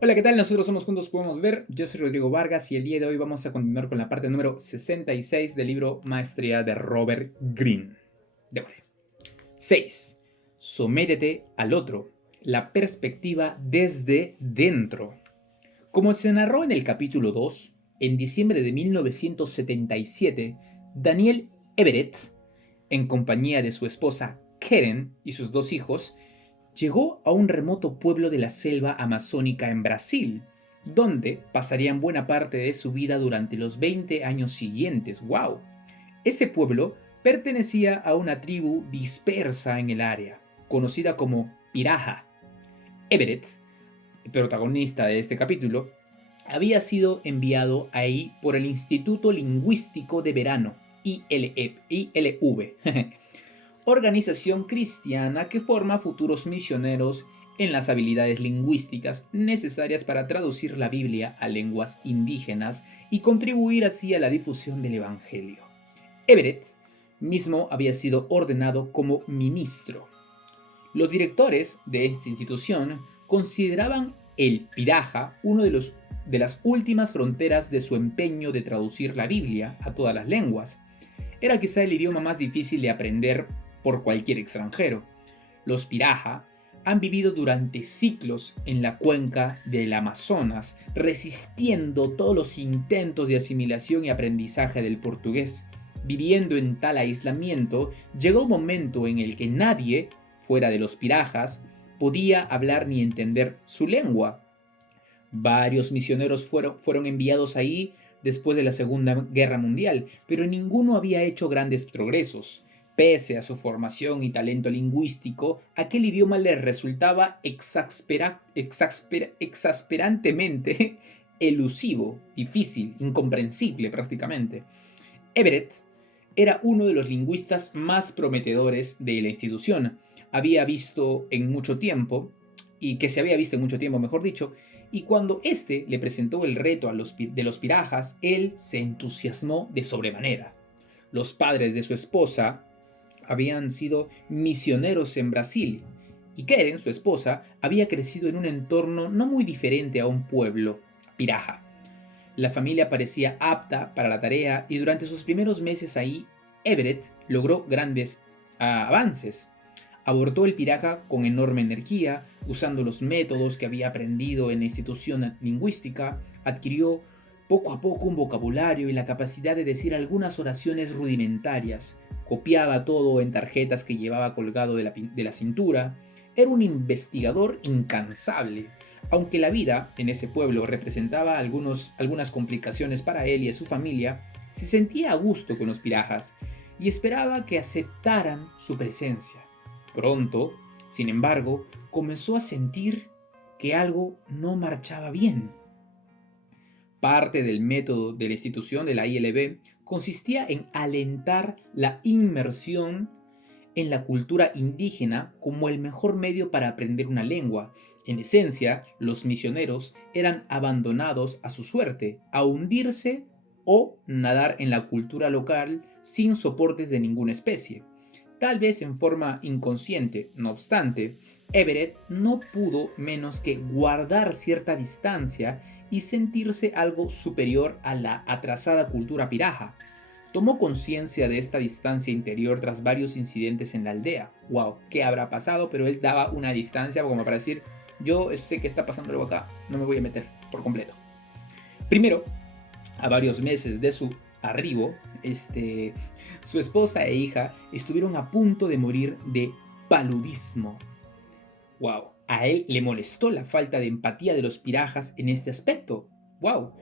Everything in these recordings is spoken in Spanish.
Hola, ¿qué tal? Nosotros somos Juntos Podemos Ver. Yo soy Rodrigo Vargas y el día de hoy vamos a continuar con la parte número 66 del libro Maestría de Robert Greene. Démosle. 6. Sométete al otro. La perspectiva desde dentro. Como se narró en el capítulo 2, en diciembre de 1977, Daniel Everett, en compañía de su esposa Karen y sus dos hijos, llegó a un remoto pueblo de la selva amazónica en Brasil, donde pasarían buena parte de su vida durante los 20 años siguientes. ¡Wow! Ese pueblo pertenecía a una tribu dispersa en el área, conocida como Piraja. Everett, el protagonista de este capítulo, había sido enviado ahí por el Instituto Lingüístico de Verano, ILV, organización cristiana que forma futuros misioneros en las habilidades lingüísticas necesarias para traducir la Biblia a lenguas indígenas y contribuir así a la difusión del Evangelio. Everett mismo había sido ordenado como ministro. Los directores de esta institución consideraban el Piraja uno de las últimas fronteras de su empeño de traducir la Biblia a todas las lenguas. Era quizá el idioma más difícil de aprender por cualquier extranjero. Los Piraja han vivido durante siglos en la cuenca del Amazonas, resistiendo todos los intentos de asimilación y aprendizaje del portugués. Viviendo en tal aislamiento, llegó un momento en el que nadie, fuera de los Pirajas, podía hablar ni entender su lengua. Varios misioneros fueron enviados ahí después de la Segunda Guerra Mundial, pero ninguno había hecho grandes progresos. Pese a su formación y talento lingüístico, aquel idioma le resultaba exasperantemente elusivo, difícil, incomprensible prácticamente. Everett era uno de los lingüistas más prometedores de la institución. Había visto en mucho tiempo, y que se había visto en mucho tiempo, mejor dicho, y cuando éste le presentó el reto de los Pirajas, él se entusiasmó de sobremanera. Los padres de su esposa habían sido misioneros en Brasil, y Keren, su esposa, había crecido en un entorno no muy diferente a un pueblo, Piraja. La familia parecía apta para la tarea y durante sus primeros meses ahí, Everett logró grandes avances. Abordó el Piraja con enorme energía, usando los métodos que había aprendido en la institución lingüística, adquirió poco a poco un vocabulario y la capacidad de decir algunas oraciones rudimentarias, copiaba todo en tarjetas que llevaba colgado de la cintura, era un investigador incansable. Aunque la vida en ese pueblo representaba algunas complicaciones para él y a su familia, se sentía a gusto con los Pirajas y esperaba que aceptaran su presencia. Pronto, sin embargo, comenzó a sentir que algo no marchaba bien. Parte del método de la institución de la ILB consistía en alentar la inmersión en la cultura indígena como el mejor medio para aprender una lengua. En esencia, los misioneros eran abandonados a su suerte, a hundirse o nadar en la cultura local sin soportes de ninguna especie. Tal vez en forma inconsciente, no obstante, Everett no pudo menos que guardar cierta distancia y sentirse algo superior a la atrasada cultura piraja. Tomó conciencia de esta distancia interior tras varios incidentes en la aldea. Wow, ¿qué habrá pasado? Pero él daba una distancia como para decir, yo sé que está pasando algo acá, no me voy a meter por completo. Primero, a varios meses de su arribo, su esposa e hija estuvieron a punto de morir de paludismo. Wow, a él le molestó la falta de empatía de los pirajas en este aspecto. Wow.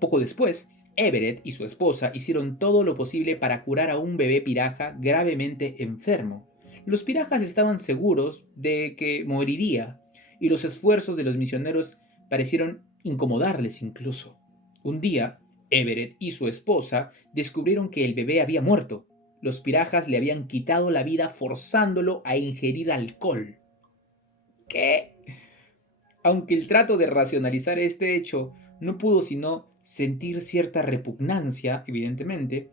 Poco después, Everett y su esposa hicieron todo lo posible para curar a un bebé piraja gravemente enfermo. Los pirajas estaban seguros de que moriría, y los esfuerzos de los misioneros parecieron incomodarles incluso. Un día, Everett y su esposa descubrieron que el bebé había muerto. Los pirajas le habían quitado la vida forzándolo a ingerir alcohol. ¿Qué? Aunque el trato de racionalizar este hecho no pudo sino sentir cierta repugnancia, evidentemente,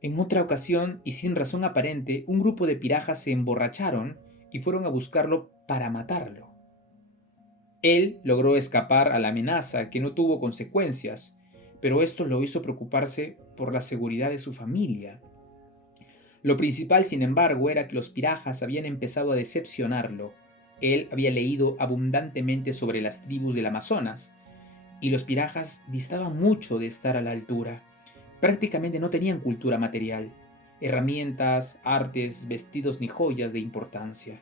en otra ocasión y sin razón aparente, un grupo de pirajas se emborracharon y fueron a buscarlo para matarlo. Él logró escapar a la amenaza, que no tuvo consecuencias, pero esto lo hizo preocuparse por la seguridad de su familia. Lo principal, sin embargo, era que los pirajas habían empezado a decepcionarlo. Él había leído abundantemente sobre las tribus del Amazonas, y los pirajas distaban mucho de estar a la altura. Prácticamente no tenían cultura material, herramientas, artes, vestidos ni joyas de importancia.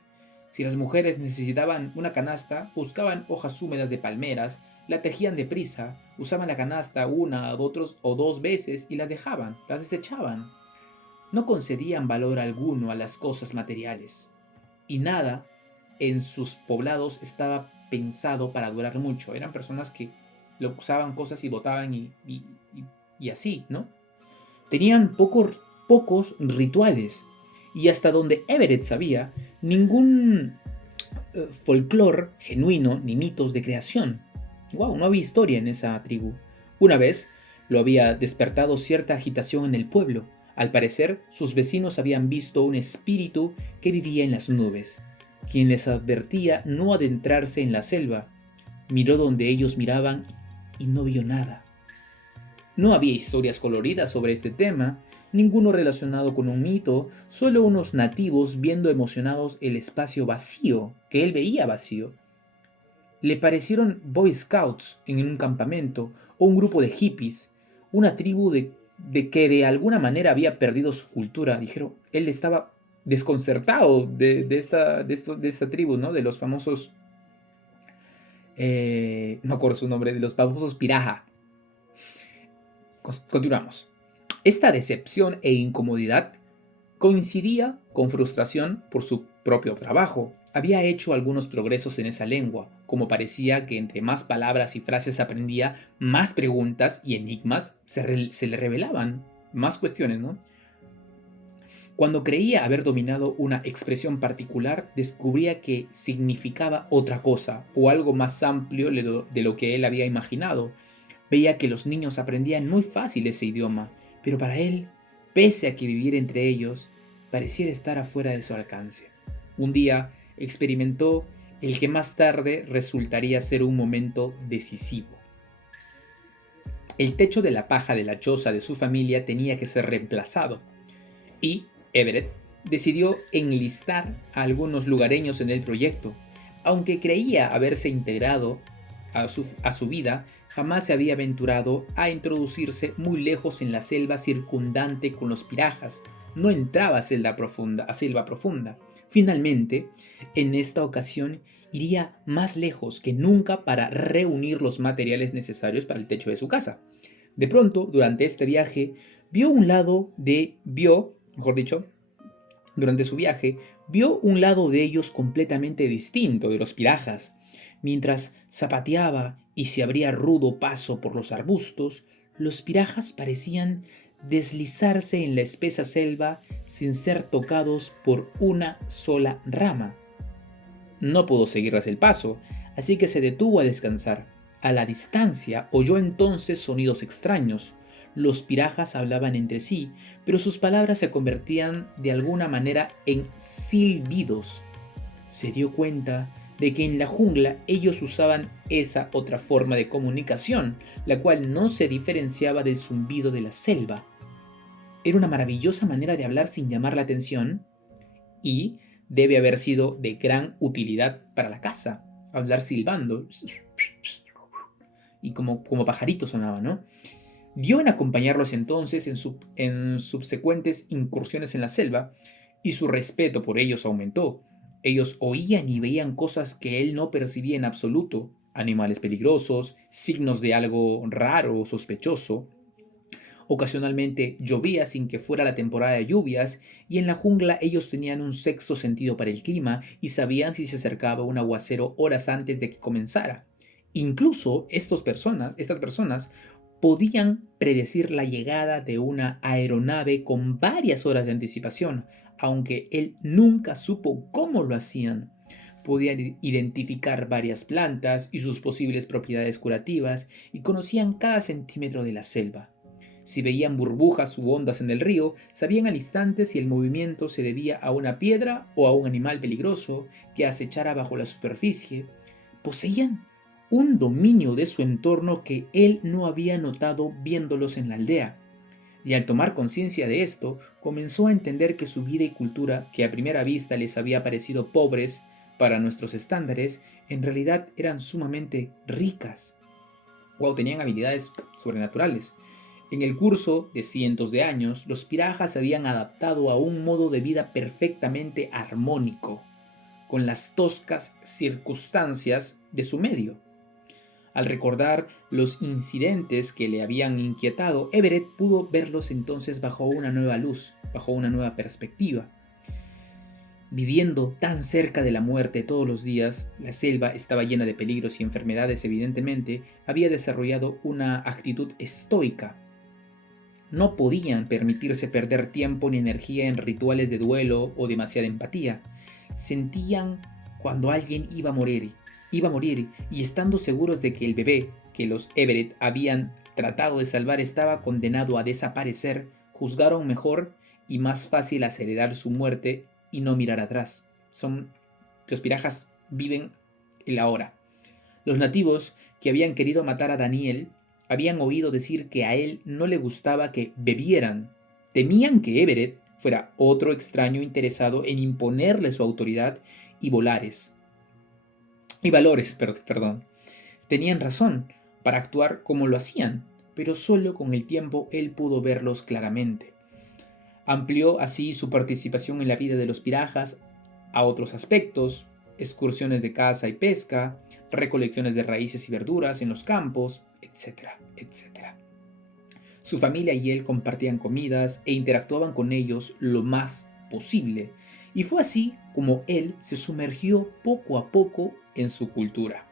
Si las mujeres necesitaban una canasta, buscaban hojas húmedas de palmeras, la tejían deprisa, usaban la canasta una o dos veces y las dejaban, las desechaban. No concedían valor alguno a las cosas materiales, y nada en sus poblados estaba pensado para durar mucho. Eran personas que lo usaban cosas y botaban y así, ¿no? Tenían pocos rituales, y hasta donde Everett sabía, ningún folclore genuino ni mitos de creación. Wow, no había historia en esa tribu. Una vez lo había despertado cierta agitación en el pueblo. Al parecer, sus vecinos habían visto un espíritu que vivía en las nubes, quien les advertía no adentrarse en la selva. Miró donde ellos miraban y no vio nada. No había historias coloridas sobre este tema, ninguno relacionado con un mito, solo unos nativos viendo emocionados el espacio vacío, que él veía vacío. Le parecieron Boy Scouts en un campamento, o un grupo de hippies, una tribu de que de alguna manera había perdido su cultura. Dijeron, él estaba desconcertado de esta tribu, ¿no? De los famosos, no acuerdo su nombre, de los famosos Piraja. Continuamos. Esta decepción e incomodidad coincidía con frustración por su propio trabajo. Había hecho algunos progresos en esa lengua, como parecía que entre más palabras y frases aprendía, más preguntas y enigmas se le revelaban, más cuestiones, ¿no? Cuando creía haber dominado una expresión particular, descubría que significaba otra cosa, o algo más amplio de lo que él había imaginado. Veía que los niños aprendían muy fácil ese idioma, pero para él, pese a que vivir entre ellos, pareciera estar afuera de su alcance. Un día experimentó el que más tarde resultaría ser un momento decisivo. El techo de la paja de la choza de su familia tenía que ser reemplazado, y Everett decidió enlistar a algunos lugareños en el proyecto. Aunque creía haberse integrado a su vida, jamás se había aventurado a introducirse muy lejos en la selva circundante con los pirajas. No entraba a selva profunda. Finalmente, en esta ocasión, iría más lejos que nunca para reunir los materiales necesarios para el techo de su casa. De pronto, durante este viaje, durante su viaje, vio un lado de ellos completamente distinto de los pirajas. Mientras zapateaba y se abría rudo paso por los arbustos, los pirajas parecían deslizarse en la espesa selva sin ser tocados por una sola rama. No pudo seguirles el paso, así que se detuvo a descansar. A la distancia oyó entonces sonidos extraños. Los pirajas hablaban entre sí, pero sus palabras se convertían de alguna manera en silbidos. Se dio cuenta de que en la jungla ellos usaban esa otra forma de comunicación, la cual no se diferenciaba del zumbido de la selva. Era una maravillosa manera de hablar sin llamar la atención y debe haber sido de gran utilidad para la caza. Hablar silbando y como pajarito sonaba, ¿no? Dio en acompañarlos entonces en subsecuentes incursiones en la selva, y su respeto por ellos aumentó. Ellos oían y veían cosas que él no percibía en absoluto: animales peligrosos, signos de algo raro o sospechoso. Ocasionalmente llovía sin que fuera la temporada de lluvias, y en la jungla ellos tenían un sexto sentido para el clima y sabían si se acercaba un aguacero horas antes de que comenzara. Incluso estas personas podían predecir la llegada de una aeronave con varias horas de anticipación, aunque él nunca supo cómo lo hacían. Podían identificar varias plantas y sus posibles propiedades curativas, y conocían cada centímetro de la selva. Si veían burbujas u ondas en el río, sabían al instante si el movimiento se debía a una piedra o a un animal peligroso que acechara bajo la superficie. Poseían un dominio de su entorno que él no había notado viéndolos en la aldea. Y al tomar conciencia de esto, comenzó a entender que su vida y cultura, que a primera vista les había parecido pobres para nuestros estándares, en realidad eran sumamente ricas. Wow, tenían habilidades sobrenaturales. En el curso de cientos de años, los pirajas se habían adaptado a un modo de vida perfectamente armónico, con las toscas circunstancias de su medio. Al recordar los incidentes que le habían inquietado, Everett pudo verlos entonces bajo una nueva luz, bajo una nueva perspectiva. Viviendo tan cerca de la muerte todos los días, la selva estaba llena de peligros y enfermedades evidentemente, había desarrollado una actitud estoica. No podían permitirse perder tiempo ni energía en rituales de duelo o demasiada empatía. Sentían cuando alguien iba a morir y estando seguros de que el bebé que los Everett habían tratado de salvar estaba condenado a desaparecer, juzgaron mejor y más fácil acelerar su muerte y no mirar atrás. Los pirajas viven el ahora. Los nativos que habían querido matar a Daniel habían oído decir que a él no le gustaba que bebieran. Temían que Everett fuera otro extraño interesado en imponerle su autoridad y valores. Tenían razón para actuar como lo hacían, pero solo con el tiempo él pudo verlos claramente. Amplió así su participación en la vida de los pirajas a otros aspectos, excursiones de caza y pesca, recolecciones de raíces y verduras en los campos, etcétera, etcétera. Su familia y él compartían comidas e interactuaban con ellos lo más posible, y fue así como él se sumergió poco a poco en su cultura.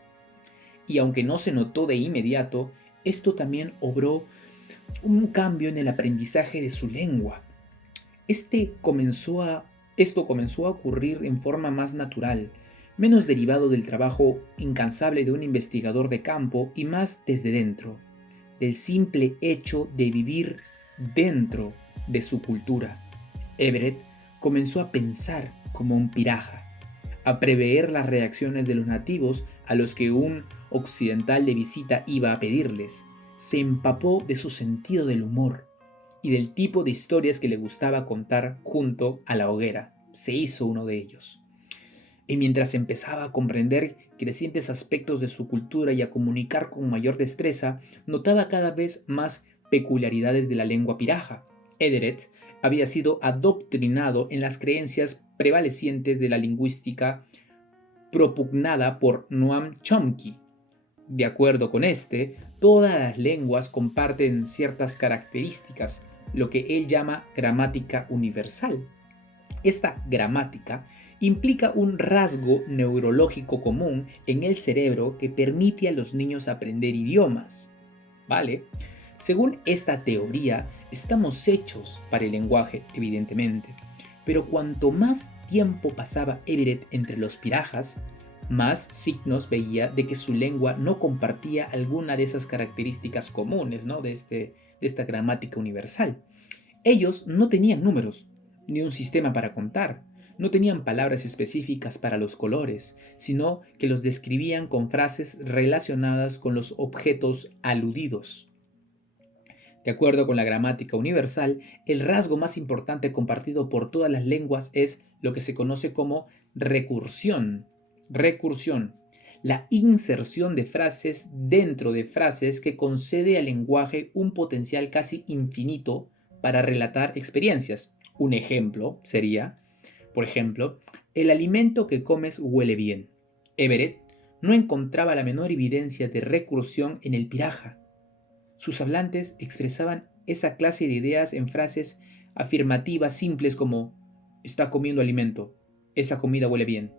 Y aunque no se notó de inmediato, esto también obró un cambio en el aprendizaje de su lengua. Esto comenzó a ocurrir en forma más natural, menos derivado del trabajo incansable de un investigador de campo y más desde dentro, del simple hecho de vivir dentro de su cultura. Everett comenzó a pensar como un piraja, a prever las reacciones de los nativos a los que un occidental de visita iba a pedirles. Se empapó de su sentido del humor y del tipo de historias que le gustaba contar junto a la hoguera. Se hizo uno de ellos. Y mientras empezaba a comprender crecientes aspectos de su cultura y a comunicar con mayor destreza, notaba cada vez más peculiaridades de la lengua piraja. Everett había sido adoctrinado en las creencias prevalecientes de la lingüística propugnada por Noam Chomsky. De acuerdo con este, todas las lenguas comparten ciertas características, lo que él llama gramática universal. Esta gramática implica un rasgo neurológico común en el cerebro que permite a los niños aprender idiomas. ¿Vale? Según esta teoría, estamos hechos para el lenguaje, evidentemente, pero cuanto más tiempo pasaba Everett entre los pirajas, más signos veía de que su lengua no compartía alguna de esas características comunes, ¿no? de esta gramática universal. Ellos no tenían números, ni un sistema para contar, no tenían palabras específicas para los colores, sino que los describían con frases relacionadas con los objetos aludidos. De acuerdo con la gramática universal, el rasgo más importante compartido por todas las lenguas es lo que se conoce como recursión. Recursión, la inserción de frases dentro de frases que concede al lenguaje un potencial casi infinito para relatar experiencias. Un ejemplo sería, por ejemplo, el alimento que comes huele bien. Everett no encontraba la menor evidencia de recursión en el piraja. Sus hablantes expresaban esa clase de ideas en frases afirmativas simples como está comiendo alimento, esa comida huele bien.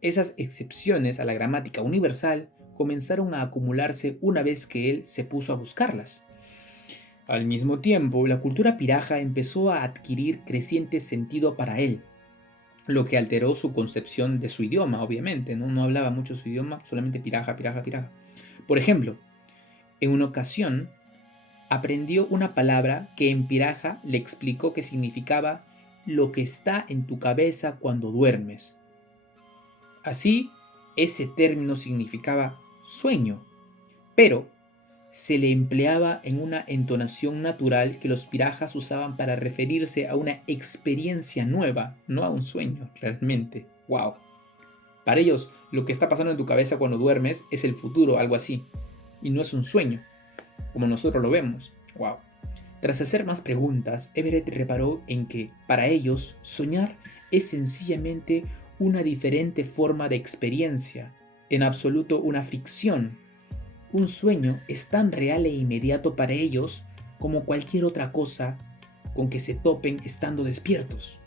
Esas excepciones a la gramática universal comenzaron a acumularse una vez que él se puso a buscarlas. Al mismo tiempo, la cultura piraja empezó a adquirir creciente sentido para él, lo que alteró su concepción de su idioma, obviamente, no hablaba mucho su idioma, solamente piraja, piraja, piraja. Por ejemplo, en una ocasión aprendió una palabra que en piraja le explicó que significaba lo que está en tu cabeza cuando duermes. Así, ese término significaba sueño, pero se le empleaba en una entonación natural que los pirajas usaban para referirse a una experiencia nueva, no a un sueño, realmente. ¡Wow! Para ellos, lo que está pasando en tu cabeza cuando duermes es el futuro, algo así, y no es un sueño, como nosotros lo vemos. ¡Wow! Tras hacer más preguntas, Everett reparó en que, para ellos, soñar es sencillamente una diferente forma de experiencia, en absoluto una ficción. Un sueño es tan real e inmediato para ellos como cualquier otra cosa con que se topen estando despiertos.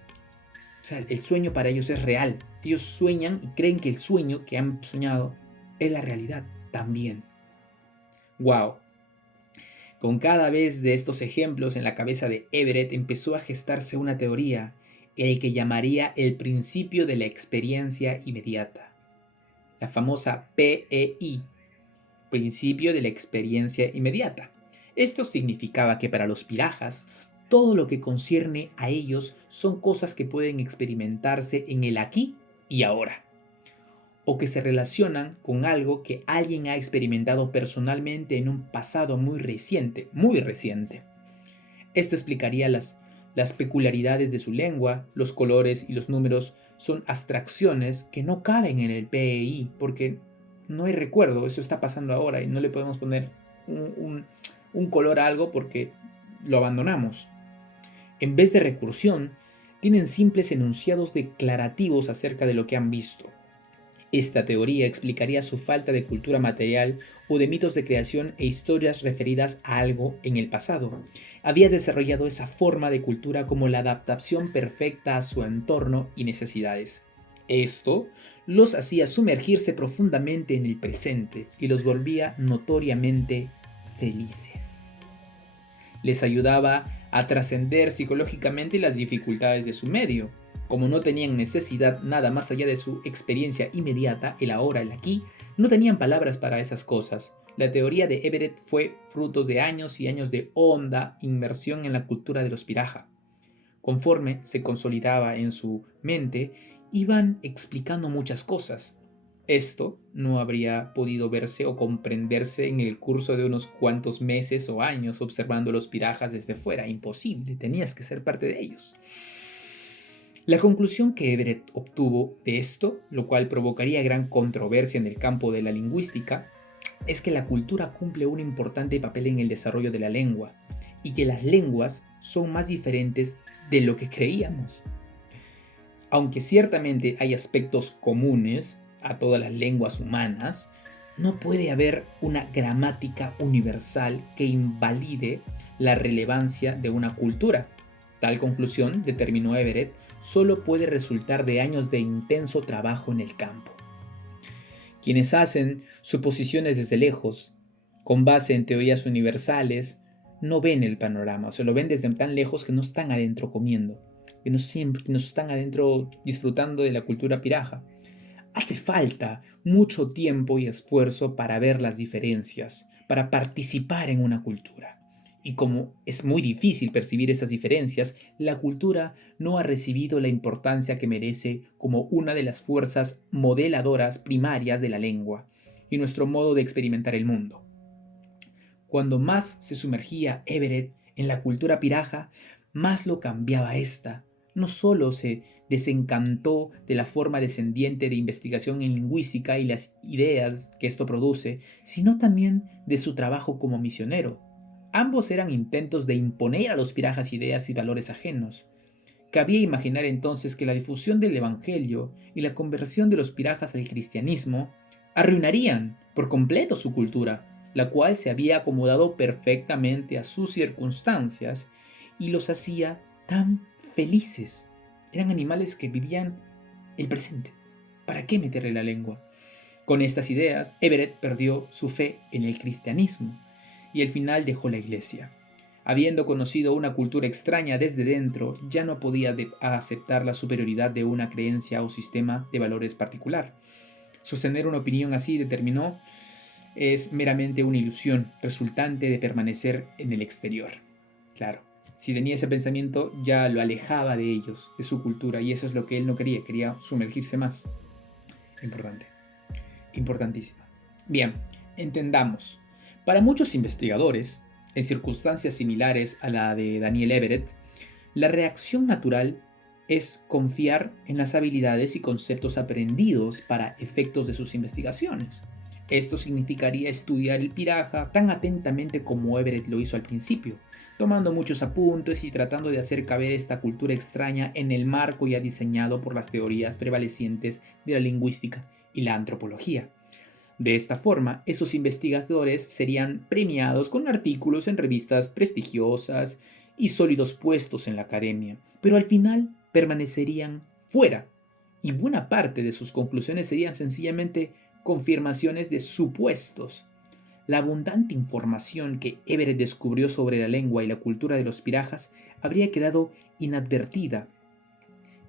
O sea, el sueño para ellos es real. Ellos sueñan y creen que el sueño que han soñado es la realidad también. ¡Wow! Con cada vez de estos ejemplos en la cabeza de Everett empezó a gestarse una teoría, el que llamaría el principio de la experiencia inmediata. La famosa PEI, principio de la experiencia inmediata. Esto significaba que para los pirajas, todo lo que concierne a ellos son cosas que pueden experimentarse en el aquí y ahora, o que se relacionan con algo que alguien ha experimentado personalmente en un pasado muy reciente, muy reciente. Esto explicaría las peculiaridades de su lengua, los colores y los números son abstracciones que no caben en el PEI porque no hay recuerdo, eso está pasando ahora y no le podemos poner un color a algo porque lo abandonamos. En vez de recursión, tienen simples enunciados declarativos acerca de lo que han visto. Esta teoría explicaría su falta de cultura material o de mitos de creación e historias referidas a algo en el pasado. Había desarrollado esa forma de cultura como la adaptación perfecta a su entorno y necesidades. Esto los hacía sumergirse profundamente en el presente y los volvía notoriamente felices. Les ayudaba a trascender psicológicamente las dificultades de su medio. Como no tenían necesidad nada más allá de su experiencia inmediata, el ahora, el aquí, no tenían palabras para esas cosas. La teoría de Everett fue fruto de años y años de honda inmersión en la cultura de los piraja. Conforme se consolidaba en su mente, iban explicando muchas cosas. Esto no habría podido verse o comprenderse en el curso de unos cuantos meses o años observando los pirajas desde fuera. Imposible, tenías que ser parte de ellos. La conclusión que Everett obtuvo de esto, lo cual provocaría gran controversia en el campo de la lingüística, es que la cultura cumple un importante papel en el desarrollo de la lengua y que las lenguas son más diferentes de lo que creíamos. Aunque ciertamente hay aspectos comunes a todas las lenguas humanas, no puede haber una gramática universal que invalide la relevancia de una cultura. Tal conclusión, determinó Everett, solo puede resultar de años de intenso trabajo en el campo. Quienes hacen suposiciones desde lejos, con base en teorías universales, no ven el panorama, o sea, lo ven desde tan lejos que no están adentro comiendo, que no están adentro disfrutando de la cultura piraja. Hace falta mucho tiempo y esfuerzo para ver las diferencias, para participar en una cultura. Y como es muy difícil percibir estas diferencias, la cultura no ha recibido la importancia que merece como una de las fuerzas modeladoras primarias de la lengua y nuestro modo de experimentar el mundo. Cuando más se sumergía Everett en la cultura piraja, más lo cambiaba esta. No solo se desencantó de la forma descendiente de investigación en lingüística y las ideas que esto produce, sino también de su trabajo como misionero. Ambos eran intentos de imponer a los pirajas ideas y valores ajenos. Cabía imaginar entonces que la difusión del Evangelio y la conversión de los pirajas al cristianismo arruinarían por completo su cultura, la cual se había acomodado perfectamente a sus circunstancias y los hacía tan felices. Eran animales que vivían el presente. ¿Para qué meterle la lengua? Con estas ideas, Everett perdió su fe en el cristianismo y al final dejó la iglesia. Habiendo conocido una cultura extraña desde dentro, ya no podía aceptar la superioridad de una creencia o sistema de valores particular. Sostener una opinión así, determinó, es meramente una ilusión resultante de permanecer en el exterior. Claro, si tenía ese pensamiento ya lo alejaba de ellos, de su cultura, y eso es lo que él no quería sumergirse más. Importante, importantísimo. Bien, Entendamos, para muchos investigadores, en circunstancias similares a la de Daniel Everett, la reacción natural es confiar en las habilidades y conceptos aprendidos para efectos de sus investigaciones. Esto significaría estudiar el Piraja tan atentamente como Everett lo hizo al principio, tomando muchos apuntes y tratando de hacer caber esta cultura extraña en el marco ya diseñado por las teorías prevalecientes de la lingüística y la antropología. De esta forma, esos investigadores serían premiados con artículos en revistas prestigiosas y sólidos puestos en la academia, pero al final permanecerían fuera, y buena parte de sus conclusiones serían sencillamente confirmaciones de supuestos. La abundante información que Everett descubrió sobre la lengua y la cultura de los pirajas habría quedado inadvertida.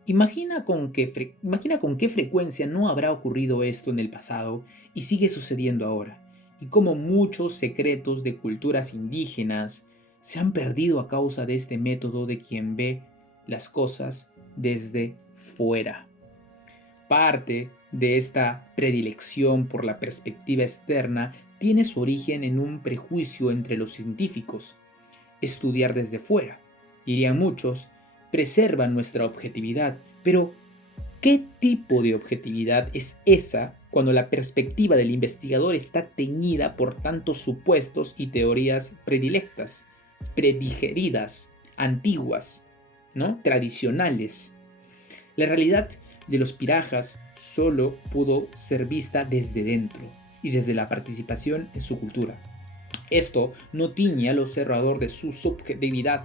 Imagina con qué frecuencia no habrá ocurrido esto en el pasado y sigue sucediendo ahora, y cómo muchos secretos de culturas indígenas se han perdido a causa de este método de quien ve las cosas desde fuera. Parte de esta predilección por la perspectiva externa tiene su origen en un prejuicio entre los científicos: estudiar desde fuera. Dirían muchos, preserva nuestra objetividad, pero ¿qué tipo de objetividad es esa cuando la perspectiva del investigador está teñida por tantos supuestos y teorías predilectas, predigeridas, antiguas, ¿no? Tradicionales? La realidad de los pirajas solo pudo ser vista desde dentro y desde la participación en su cultura. Esto no tiñe al observador de su subjetividad.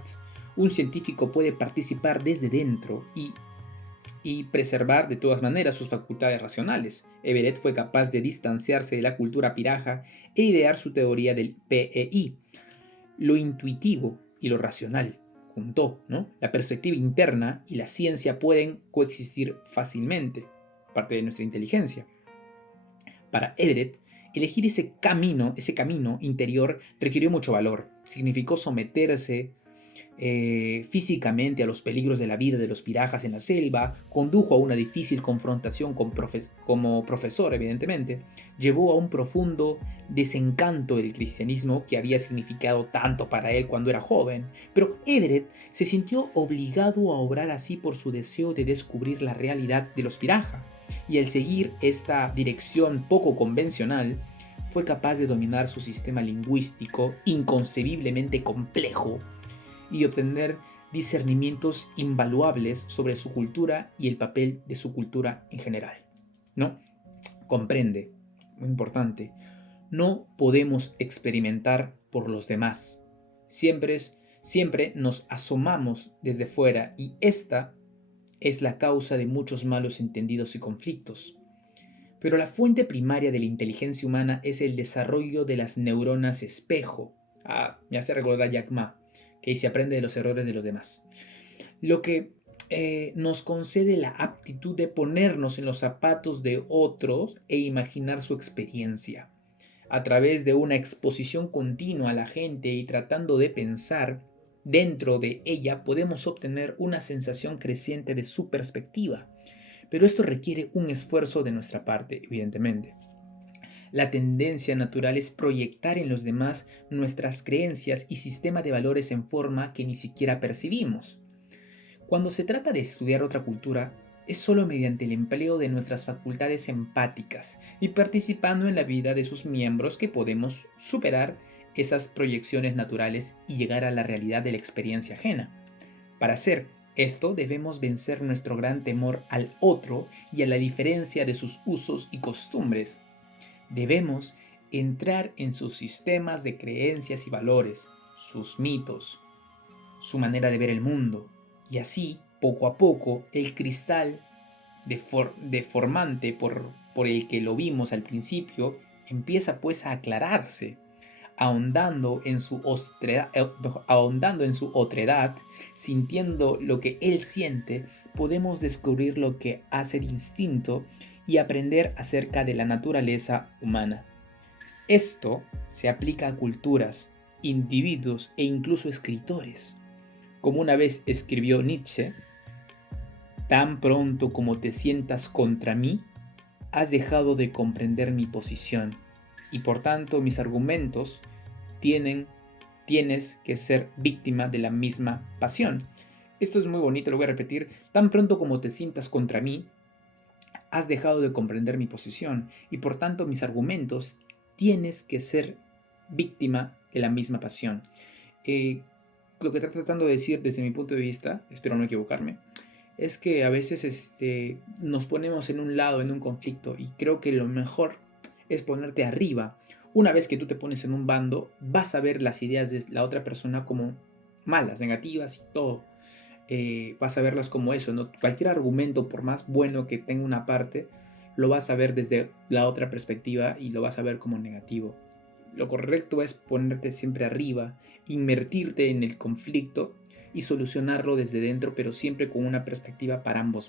Un científico puede participar desde dentro y preservar de todas maneras sus facultades racionales. Everett fue capaz de distanciarse de la cultura piraja e idear su teoría del PEI, lo intuitivo y lo racional. Juntó, ¿no? La perspectiva interna y la ciencia pueden coexistir fácilmente, parte de nuestra inteligencia. Para Everett, elegir ese camino interior requirió mucho valor. Significó someterse físicamente a los peligros de la vida de los pirajas en la selva, condujo a una difícil confrontación como profesor, evidentemente, llevó a un profundo desencanto del cristianismo que había significado tanto para él cuando era joven, pero Everett se sintió obligado a obrar así por su deseo de descubrir la realidad de los pirajas, y al seguir esta dirección poco convencional, fue capaz de dominar su sistema lingüístico inconcebiblemente complejo y obtener discernimientos invaluables sobre su cultura y el papel de su cultura en general. ¿No? Comprende, muy importante, no podemos experimentar por los demás. Siempre nos asomamos desde fuera, y esta es la causa de muchos malos entendidos y conflictos. Pero la fuente primaria de la inteligencia humana es el desarrollo de las neuronas espejo. Ya se recuerda Jack Ma, que se aprende de los errores de los demás. Lo que nos concede la aptitud de ponernos en los zapatos de otros e imaginar su experiencia. A través de una exposición continua a la gente y tratando de pensar dentro de ella, podemos obtener una sensación creciente de su perspectiva. Pero esto requiere un esfuerzo de nuestra parte, evidentemente. La tendencia natural es proyectar en los demás nuestras creencias y sistema de valores en forma que ni siquiera percibimos. Cuando se trata de estudiar otra cultura, es solo mediante el empleo de nuestras facultades empáticas y participando en la vida de sus miembros que podemos superar esas proyecciones naturales y llegar a la realidad de la experiencia ajena. Para hacer esto debemos vencer nuestro gran temor al otro y a la diferencia de sus usos y costumbres. Debemos entrar en sus sistemas de creencias y valores, sus mitos, su manera de ver el mundo, y así, poco a poco, el cristal deformante por el que lo vimos al principio empieza pues a aclararse, ahondando en su otredad, sintiendo lo que él siente, podemos descubrir lo que hace distinto y aprender acerca de la naturaleza humana. Esto se aplica a culturas, individuos e incluso escritores. Como una vez escribió Nietzsche: tan pronto como te sientas contra mí, has dejado de comprender mi posición. y por tanto mis argumentos tienes que ser víctima de la misma pasión. Esto es muy bonito, lo voy a repetir. Tan pronto como te sientas contra mí, has dejado de comprender mi posición y por tanto mis argumentos tienes que ser víctima de la misma pasión. Lo que está tratando de decir desde mi punto de vista, espero no equivocarme, es que a veces nos ponemos en un lado, en un conflicto, y creo que lo mejor es ponerte arriba. Una vez que tú te pones en un bando, vas a ver las ideas de la otra persona como malas, negativas y todo. Vas a verlas como eso, ¿no? Cualquier argumento, por más bueno que tenga una parte, lo vas a ver desde la otra perspectiva y lo vas a ver como negativo. Lo correcto es ponerte siempre arriba, invertirte en el conflicto y solucionarlo desde dentro, pero siempre con una perspectiva para ambos